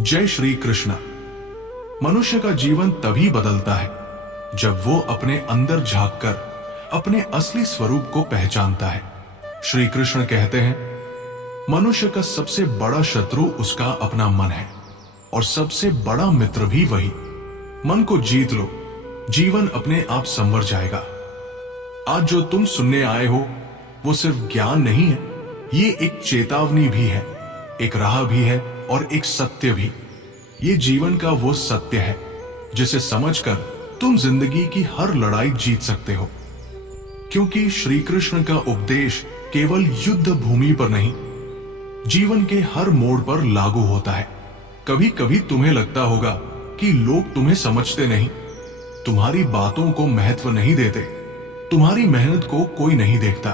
जय श्री कृष्ण। मनुष्य का जीवन तभी बदलता है जब वो अपने अंदर झांककर अपने असली स्वरूप को पहचानता है। श्री कृष्ण कहते हैं, मनुष्य का सबसे बड़ा शत्रु उसका अपना मन है और सबसे बड़ा मित्र भी वही। मन को जीत लो, जीवन अपने आप संवर जाएगा। आज जो तुम सुनने आए हो वो सिर्फ ज्ञान नहीं है, ये एक चेतावनी भी है, एक राह भी है और एक सत्य भी। ये जीवन का वो सत्य है जिसे समझकर तुम जिंदगी की हर लड़ाई जीत सकते हो। क्योंकि श्री कृष्ण का उपदेश केवल युद्ध भूमि पर नहीं, जीवन के हर मोड़ पर लागू होता है। कभी कभी तुम्हें लगता होगा कि लोग तुम्हें समझते नहीं, तुम्हारी बातों को महत्व नहीं देते, तुम्हारी मेहनत को कोई नहीं देखता।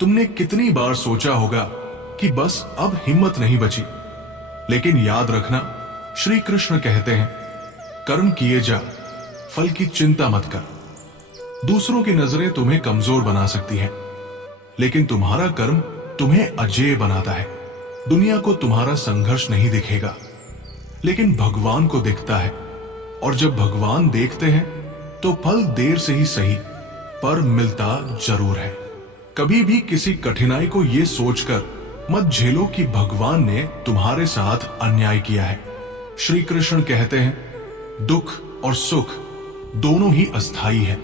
तुमने कितनी बार सोचा होगा कि बस अब हिम्मत नहीं बची। लेकिन याद रखना, श्री कृष्ण कहते हैं, कर्म किए जा, फल की चिंता मत कर। दूसरों की नजरें तुम्हें कमजोर बना सकती हैं, लेकिन तुम्हारा कर्म तुम्हें अजेय बनाता है। दुनिया को तुम्हारा संघर्ष नहीं दिखेगा, लेकिन भगवान को दिखता है। और जब भगवान देखते हैं तो फल देर से ही सही पर मिलता जरूर है। कभी भी किसी कठिनाई को यह सोचकर मत झेलो कि भगवान ने तुम्हारे साथ अन्याय किया है। श्री कृष्ण कहते हैं, दुख और सुख दोनों ही अस्थाई है।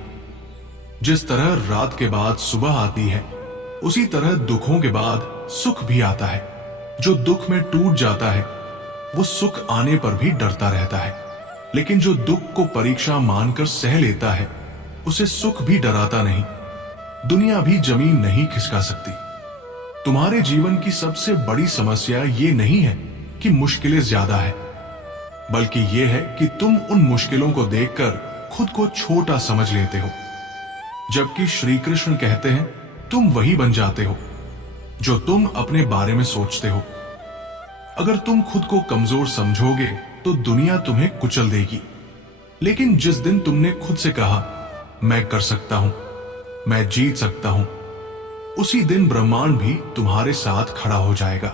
जिस तरह रात के बाद सुबह आती है, उसी तरह दुखों के बाद सुख भी आता है। जो दुख में टूट जाता है वो सुख आने पर भी डरता रहता है, लेकिन जो दुख को परीक्षा मानकर सह लेता है उसे सुख भी डराता नहीं। दुनिया भी जमीन नहीं खिसका सकती। तुम्हारे जीवन की सबसे बड़ी समस्या ये नहीं है कि मुश्किलें ज्यादा है, बल्कि यह है कि तुम उन मुश्किलों को देखकर खुद को छोटा समझ लेते हो। जबकि श्री कृष्ण कहते हैं, तुम वही बन जाते हो जो तुम अपने बारे में सोचते हो। अगर तुम खुद को कमजोर समझोगे तो दुनिया तुम्हें कुचल देगी, लेकिन जिस दिन तुमने खुद से कहा, मैं कर सकता हूं, मैं जीत सकता हूं, उसी दिन ब्रह्मांड भी तुम्हारे साथ खड़ा हो जाएगा।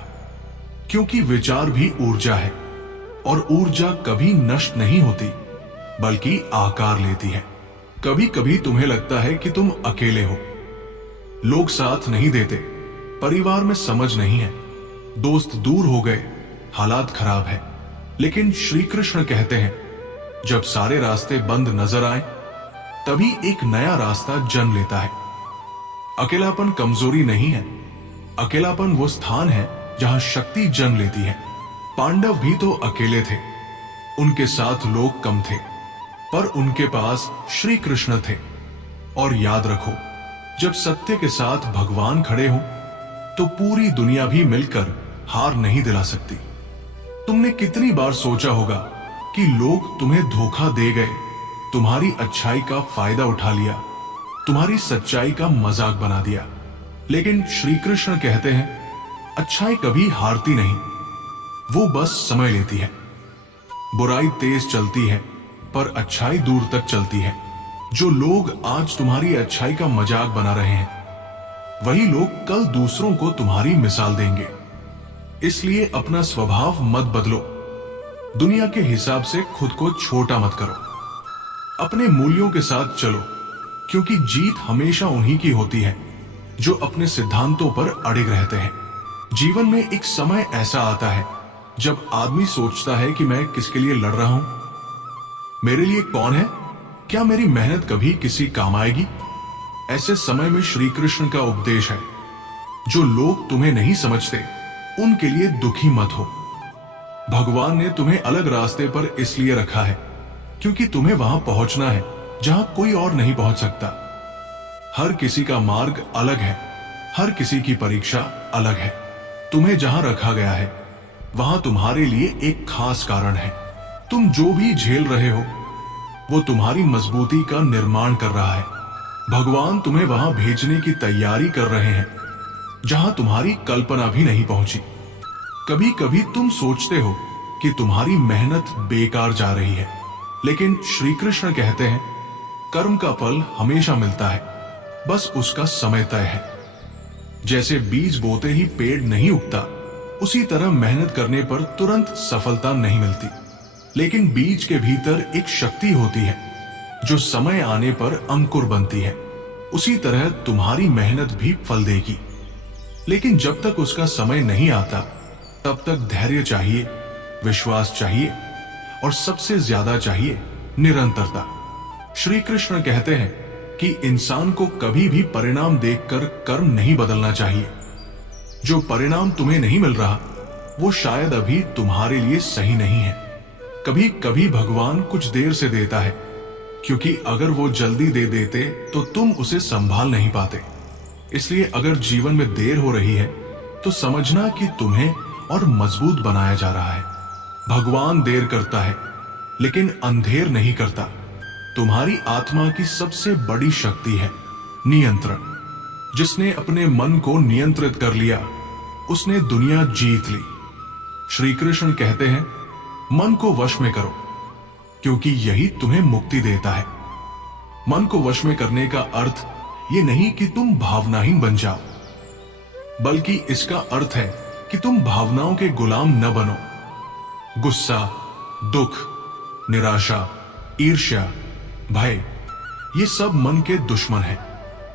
क्योंकि विचार भी ऊर्जा है और ऊर्जा कभी नष्ट नहीं होती, बल्कि आकार लेती है। कभी कभी तुम्हें लगता है कि तुम अकेले हो, लोग साथ नहीं देते, परिवार में समझ नहीं है, दोस्त दूर हो गए, हालात खराब है। लेकिन श्री कृष्ण कहते हैं, जब सारे रास्ते बंद नजर आए तभी एक नया रास्ता जन्म लेता है। अकेलापन कमजोरी नहीं है, अकेलापन वो स्थान है जहां शक्ति जन्म लेती है। पांडव भी तो अकेले थे, उनके साथ लोग कम थे, पर उनके पास श्री कृष्ण थे। और याद रखो, जब सत्य के साथ भगवान खड़े हो तो पूरी दुनिया भी मिलकर हार नहीं दिला सकती। तुमने कितनी बार सोचा होगा कि लोग तुम्हें धोखा दे गए, तुम्हारी अच्छाई का फायदा उठा लिया, तुम्हारी सच्चाई का मजाक बना दिया। लेकिन श्री कृष्ण कहते हैं, अच्छाई कभी हारती नहीं, वो बस समय लेती है। बुराई तेज चलती है पर अच्छाई दूर तक चलती है। जो लोग आज तुम्हारी अच्छाई का मजाक बना रहे हैं, वही लोग कल दूसरों को तुम्हारी मिसाल देंगे। इसलिए अपना स्वभाव मत बदलो, दुनिया के हिसाब से खुद को छोटा मत करो, अपने मूल्यों के साथ चलो। क्योंकि जीत हमेशा उन्हीं की होती है जो अपने सिद्धांतों पर अड़िग रहते हैं। जीवन में एक समय ऐसा आता है जब आदमी सोचता है कि मैं किसके लिए लड़ रहा हूं, मेरे लिए कौन है, क्या मेरी मेहनत कभी किसी काम आएगी। ऐसे समय में श्री कृष्ण का उपदेश है, जो लोग तुम्हें नहीं समझते उनके लिए दुखी मत हो। भगवान ने तुम्हें अलग रास्ते पर इसलिए रखा है क्योंकि तुम्हें वहां पहुंचना है जहां कोई और नहीं पहुंच सकता। हर किसी का मार्ग अलग है, हर किसी की परीक्षा अलग है। तुम्हें जहां रखा गया है वहां तुम्हारे लिए एक खास कारण है। तुम जो भी झेल रहे हो वो तुम्हारी मजबूती का निर्माण कर रहा है। भगवान तुम्हें वहां भेजने की तैयारी कर रहे हैं जहां तुम्हारी कल्पना भी नहीं पहुंची। कभी कभी तुम सोचते हो कि तुम्हारी मेहनत बेकार जा रही है, लेकिन श्री कृष्ण कहते हैं, कर्म का फल हमेशा मिलता है, बस उसका समय तय है। जैसे बीज बोते ही पेड़ नहीं उगता, उसी तरह मेहनत करने पर तुरंत सफलता नहीं मिलती, लेकिन बीज के भीतर एक शक्ति होती है जो समय आने पर अंकुर बनती है। उसी तरह तुम्हारी मेहनत भी फल देगी, लेकिन जब तक उसका समय नहीं आता तब तक धैर्य चाहिए, विश्वास चाहिए और सबसे ज्यादा चाहिए निरंतरता। श्री कृष्ण कहते हैं कि इंसान को कभी भी परिणाम देखकर कर्म नहीं बदलना चाहिए। जो परिणाम तुम्हें नहीं मिल रहा वो शायद अभी तुम्हारे लिए सही नहीं है। कभी कभी भगवान कुछ देर से देता है, क्योंकि अगर वो जल्दी दे देते तो तुम उसे संभाल नहीं पाते। इसलिए अगर जीवन में देर हो रही है तो समझना कि तुम्हें और मजबूत बनाया जा रहा है। भगवान देर करता है लेकिन अंधेर नहीं करता। तुम्हारी आत्मा की सबसे बड़ी शक्ति है नियंत्रण। जिसने अपने मन को नियंत्रित कर लिया उसने दुनिया जीत ली। श्री कृष्ण कहते हैं मन को वश में करो, क्योंकि यही तुम्हें मुक्ति देता है। मन को वश में करने का अर्थ ये नहीं कि तुम भावनाहीन बन जाओ, बल्कि इसका अर्थ है कि तुम भावनाओं के गुलाम न बनो। गुस्सा, दुख, निराशा, ईर्ष्या, भय, ये सब मन के दुश्मन हैं।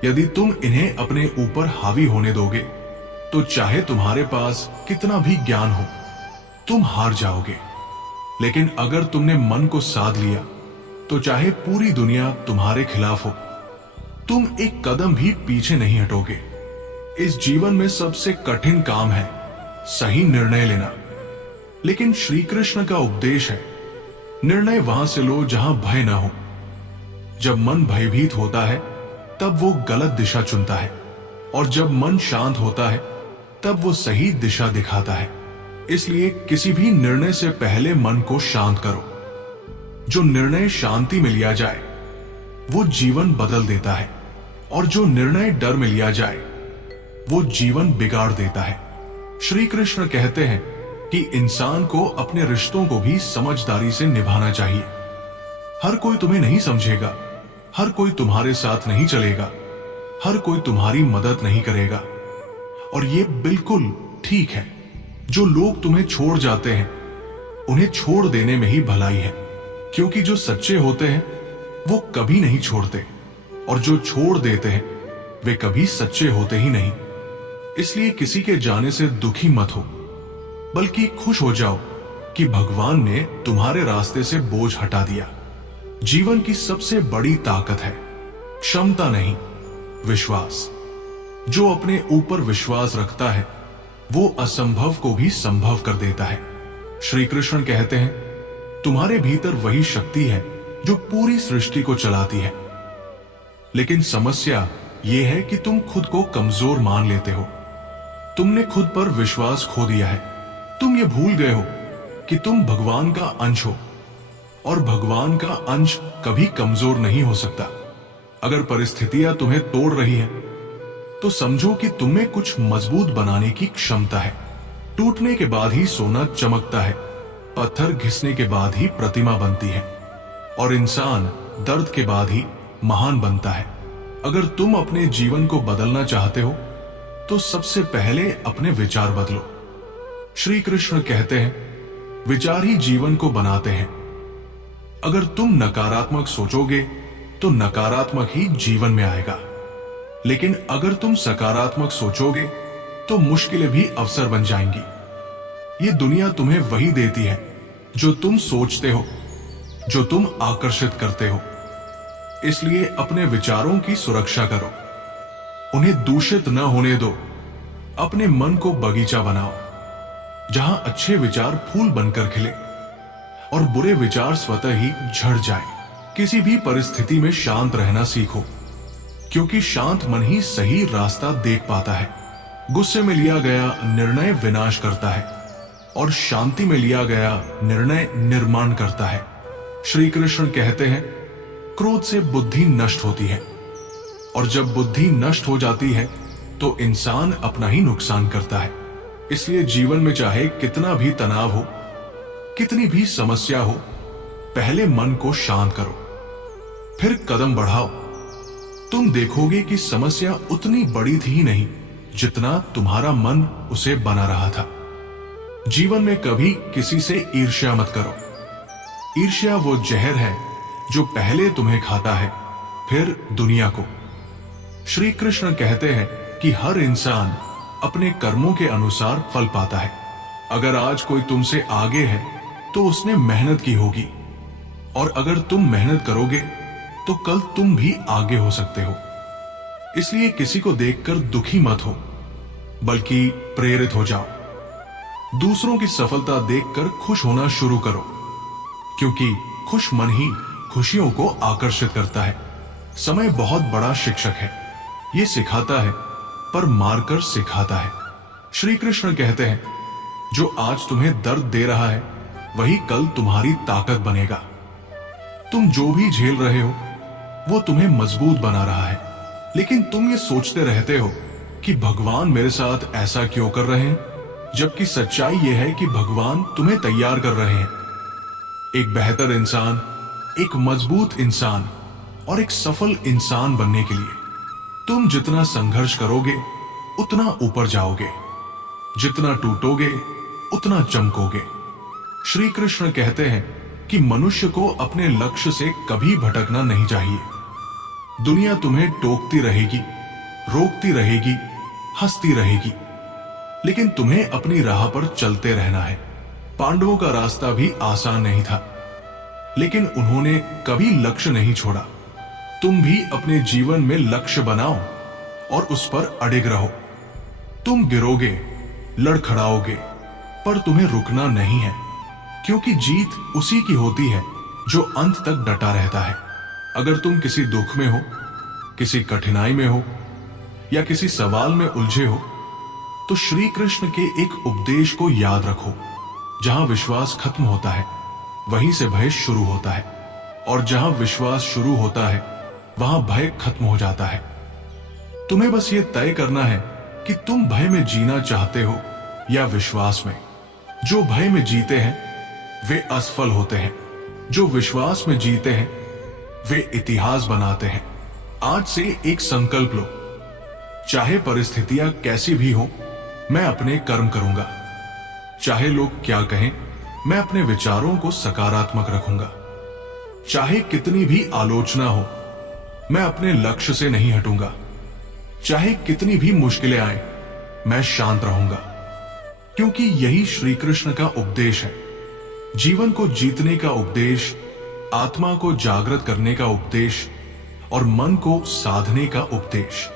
यदि तुम इन्हें अपने ऊपर हावी होने दोगे तो चाहे तुम्हारे पास कितना भी ज्ञान हो तुम हार जाओगे। लेकिन अगर तुमने मन को साध लिया तो चाहे पूरी दुनिया तुम्हारे खिलाफ हो तुम एक कदम भी पीछे नहीं हटोगे। इस जीवन में सबसे कठिन काम है सही निर्णय लेना, लेकिन श्री कृष्ण का उपदेश है निर्णय वहां से लो जहां भय ना हो। जब मन भयभीत होता है तब वो गलत दिशा चुनता है, और जब मन शांत होता है तब वो सही दिशा दिखाता है। इसलिए किसी भी निर्णय से पहले मन को शांत करो। जो निर्णय शांति में लिया जाए वो जीवन बदल देता है, और जो निर्णय डर में लिया जाए वो जीवन बिगाड़ देता है। श्री कृष्ण कहते हैं कि इंसान को अपने रिश्तों को भी समझदारी से निभाना चाहिए। हर कोई तुम्हें नहीं समझेगा, हर कोई तुम्हारे साथ नहीं चलेगा, हर कोई तुम्हारी मदद नहीं करेगा, और ये बिल्कुल ठीक है। जो लोग तुम्हें छोड़ जाते हैं उन्हें छोड़ देने में ही भलाई है, क्योंकि जो सच्चे होते हैं वो कभी नहीं छोड़ते, और जो छोड़ देते हैं वे कभी सच्चे होते ही नहीं। इसलिए किसी के जाने से दुखी मत हो, बल्कि खुश हो जाओ कि भगवान ने तुम्हारे रास्ते से बोझ हटा दिया। जीवन की सबसे बड़ी ताकत है क्षमता नहीं, विश्वास। जो अपने ऊपर विश्वास रखता है वो असंभव को भी संभव कर देता है। श्री कृष्ण कहते हैं तुम्हारे भीतर वही शक्ति है जो पूरी सृष्टि को चलाती है, लेकिन समस्या यह है कि तुम खुद को कमजोर मान लेते हो। तुमने खुद पर विश्वास खो दिया है। तुम ये भूल गए हो कि तुम भगवान का अंश हो, और भगवान का अंश कभी कमजोर नहीं हो सकता। अगर परिस्थितियां तुम्हें तोड़ रही हैं, तो समझो कि तुम्हें कुछ मजबूत बनाने की क्षमता है। टूटने के बाद ही सोना चमकता है, पत्थर घिसने के बाद ही प्रतिमा बनती है, और इंसान दर्द के बाद ही महान बनता है। अगर तुम अपने जीवन को बदलना चाहते हो तो सबसे पहले अपने विचार बदलो। श्री कृष्ण कहते हैं विचार ही जीवन को बनाते हैं। अगर तुम नकारात्मक सोचोगे तो नकारात्मक ही जीवन में आएगा, लेकिन अगर तुम सकारात्मक सोचोगे तो मुश्किलें भी अवसर बन जाएंगी। ये दुनिया तुम्हें वही देती है जो तुम सोचते हो, जो तुम आकर्षित करते हो। इसलिए अपने विचारों की सुरक्षा करो, उन्हें दूषित न होने दो। अपने मन को बगीचा बनाओ जहां अच्छे विचार फूल बनकर खिले और बुरे विचार स्वतः ही झड़ जाए। किसी भी परिस्थिति में शांत रहना सीखो, क्योंकि शांत मन ही सही रास्ता देख पाता है। गुस्से में लिया गया निर्णय विनाश करता है, और शांति में लिया गया निर्णय निर्माण करता है। श्री कृष्ण कहते हैं क्रोध से बुद्धि नष्ट होती है, और जब बुद्धि नष्ट हो जाती है तो इंसान अपना ही नुकसान करता है। इसलिए जीवन में चाहे कितना भी तनाव हो, कितनी भी समस्या हो, पहले मन को शांत करो, फिर कदम बढ़ाओ। तुम देखोगे कि समस्या उतनी बड़ी थी ही नहीं जितना तुम्हारा मन उसे बना रहा था। जीवन में कभी किसी से ईर्ष्या मत करो। ईर्ष्या वो जहर है जो पहले तुम्हें खाता है, फिर दुनिया को। श्री कृष्ण कहते हैं कि हर इंसान अपने कर्मों के अनुसार फल पाता है। अगर आज कोई तुमसे आगे है तो उसने मेहनत की होगी, और अगर तुम मेहनत करोगे तो कल तुम भी आगे हो सकते हो। इसलिए किसी को देखकर दुखी मत हो, बल्कि प्रेरित हो जाओ। दूसरों की सफलता देखकर खुश होना शुरू करो, क्योंकि खुश मन ही खुशियों को आकर्षित करता है। समय बहुत बड़ा शिक्षक है, ये सिखाता है पर मारकर सिखाता है। श्री कृष्ण कहते हैं, जो आज तुम्हें दर्द दे रहा है वही कल तुम्हारी ताकत बनेगा। तुम जो भी झेल रहे हो वो तुम्हें मजबूत बना रहा है, लेकिन तुम ये सोचते रहते हो कि भगवान मेरे साथ ऐसा क्यों कर रहे हैं, जबकि सच्चाई यह है कि भगवान तुम्हें तैयार कर रहे हैं एक बेहतर इंसान, एक मजबूत इंसान और एक सफल इंसान बनने के लिए। तुम जितना संघर्ष करोगे उतना ऊपर जाओगे, जितना टूटोगे उतना चमकोगे। श्री कृष्ण कहते हैं कि मनुष्य को अपने लक्ष्य से कभी भटकना नहीं चाहिए। दुनिया तुम्हें टोकती रहेगी, रोकती रहेगी, हंसती रहेगी, लेकिन तुम्हें अपनी राह पर चलते रहना है। पांडवों का रास्ता भी आसान नहीं था, लेकिन उन्होंने कभी लक्ष्य नहीं छोड़ा। तुम भी अपने जीवन में लक्ष्य बनाओ और उस पर अडिग रहो। तुम गिरोगे, लड़खड़ाओगे, पर तुम्हें रुकना नहीं है, क्योंकि जीत उसी की होती है जो अंत तक डटा रहता है। अगर तुम किसी दुख में हो, किसी कठिनाई में हो या किसी सवाल में उलझे हो, तो श्री कृष्ण के एक उपदेश को याद रखो। जहां विश्वास खत्म होता है वहीं से भय शुरू होता है, और जहां विश्वास शुरू होता है वहां भय खत्म हो जाता है। तुम्हें बस ये तय करना है कि तुम भय में जीना चाहते हो या विश्वास में। जो भय में जीते हैं वे असफल होते हैं, जो विश्वास में जीते हैं वे इतिहास बनाते हैं। आज से एक संकल्प लो, चाहे परिस्थितियां कैसी भी हो, मैं अपने कर्म करूंगा। चाहे लोग क्या कहें, मैं अपने विचारों को सकारात्मक रखूंगा। चाहे कितनी भी आलोचना हो, मैं अपने लक्ष्य से नहीं हटूंगा। चाहे कितनी भी मुश्किलें आए, मैं शांत रहूंगा, क्योंकि यही श्री कृष्ण का उपदेश है। जीवन को जीतने का उपदेश, आत्मा को जागृत करने का उपदेश और मन को साधने का उपदेश।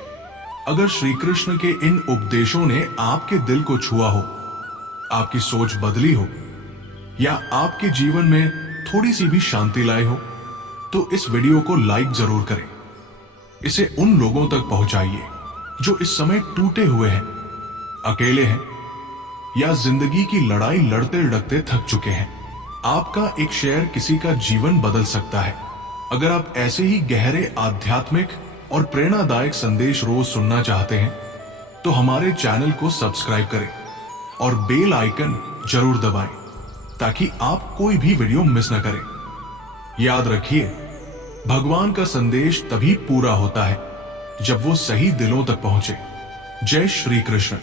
अगर श्री कृष्ण के इन उपदेशों ने आपके दिल को छुआ हो, आपकी सोच बदली हो, या आपके जीवन में थोड़ी सी भी शांति लाए हो, तो इस वीडियो को लाइक जरूर करें। इसे उन लोगों तक पहुंचाइए जो इस समय टूटे हुए हैं, अकेले हैं, या जिंदगी की लड़ाई लड़ते लड़ते थक चुके हैं। आपका एक शेयर किसी का जीवन बदल सकता है। अगर आप ऐसे ही गहरे आध्यात्मिक और प्रेरणादायक संदेश रोज सुनना चाहते हैं, तो हमारे चैनल को सब्सक्राइब करें और बेल आइकन जरूर दबाएं, ताकि आप कोई भी वीडियो मिस न करें। याद रखिए, भगवान का संदेश तभी पूरा होता है जब वो सही दिलों तक पहुंचे। जय श्री कृष्ण।